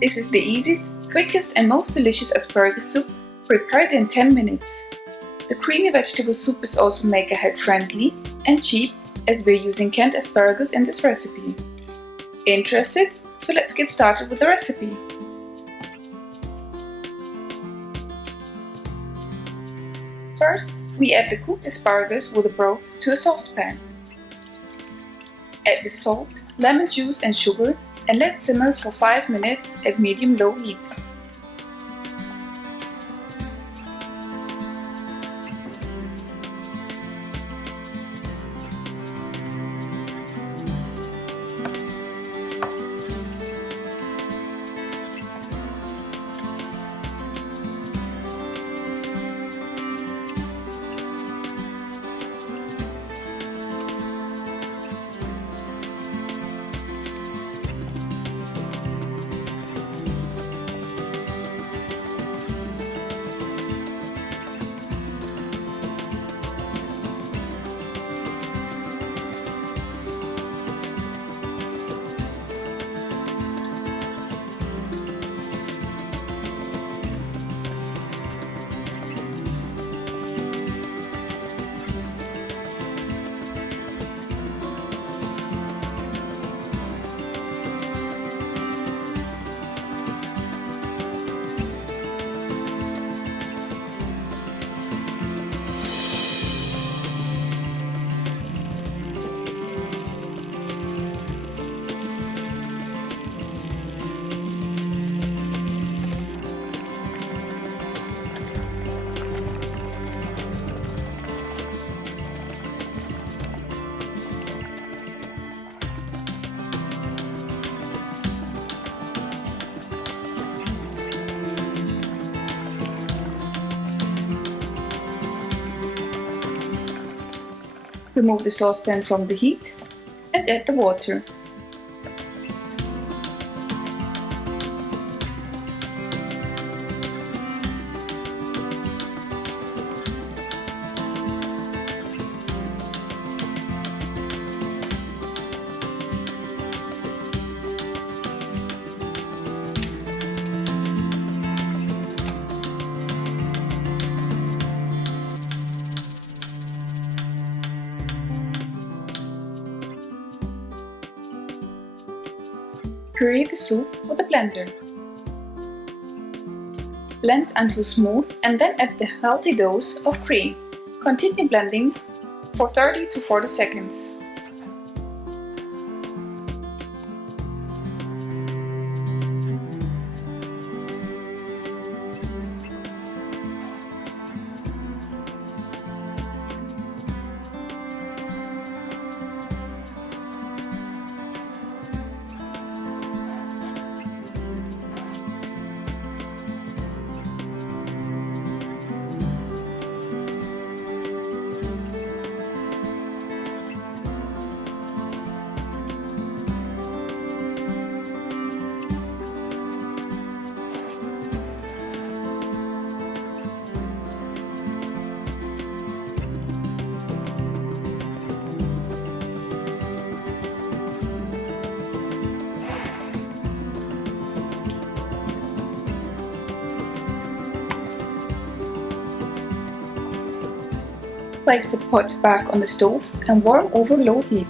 This is the easiest, quickest and most delicious asparagus soup, prepared in 10 minutes. The creamy vegetable soup is also make-ahead friendly and cheap, as we're using canned asparagus in this recipe. Interested? So let's get started with the recipe. First, we add the cooked asparagus with the broth to a saucepan. Add the salt, lemon juice and sugar and let simmer for 5 minutes at medium-low heat. Remove the saucepan from the heat and add the water. Puree the soup with a blender. Blend until smooth and then add the healthy dose of cream. Continue blending for 30 to 40 seconds. Place the pot back on the stove and warm over low heat.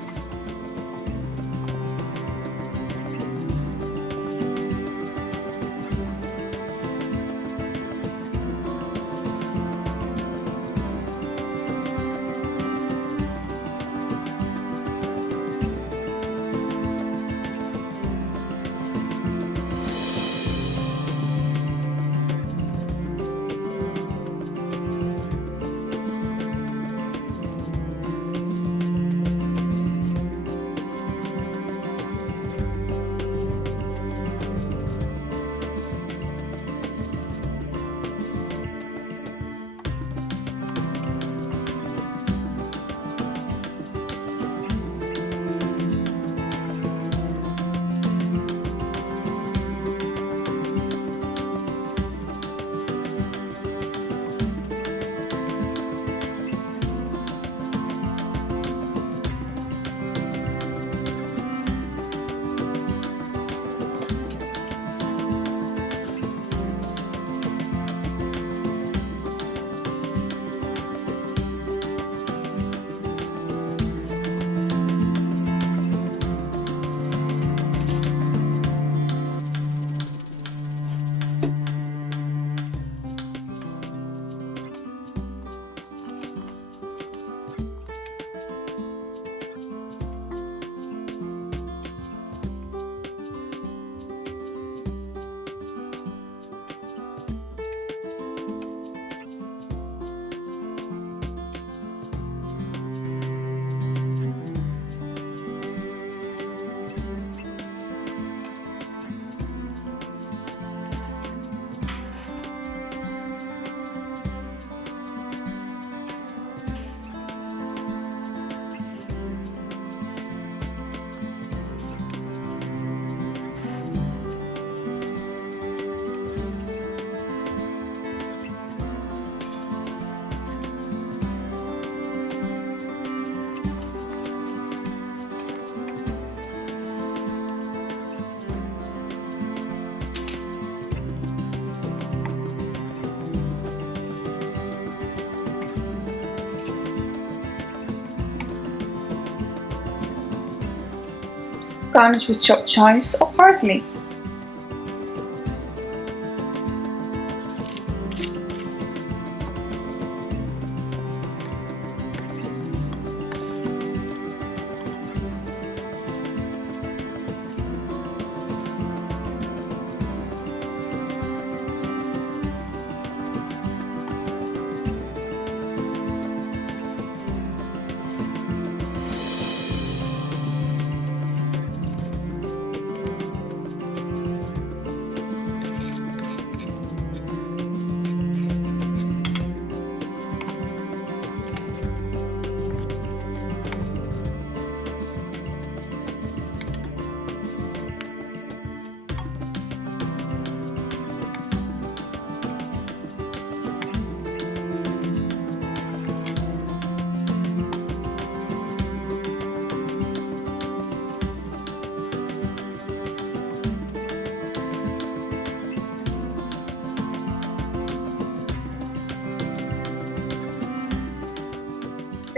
garnish with chopped chives or parsley.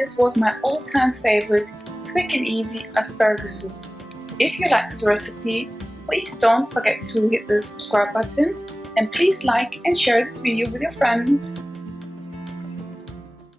This was my all-time favorite, quick and easy asparagus soup. If you like this recipe, please don't forget to hit the subscribe button and please like and share this video with your friends.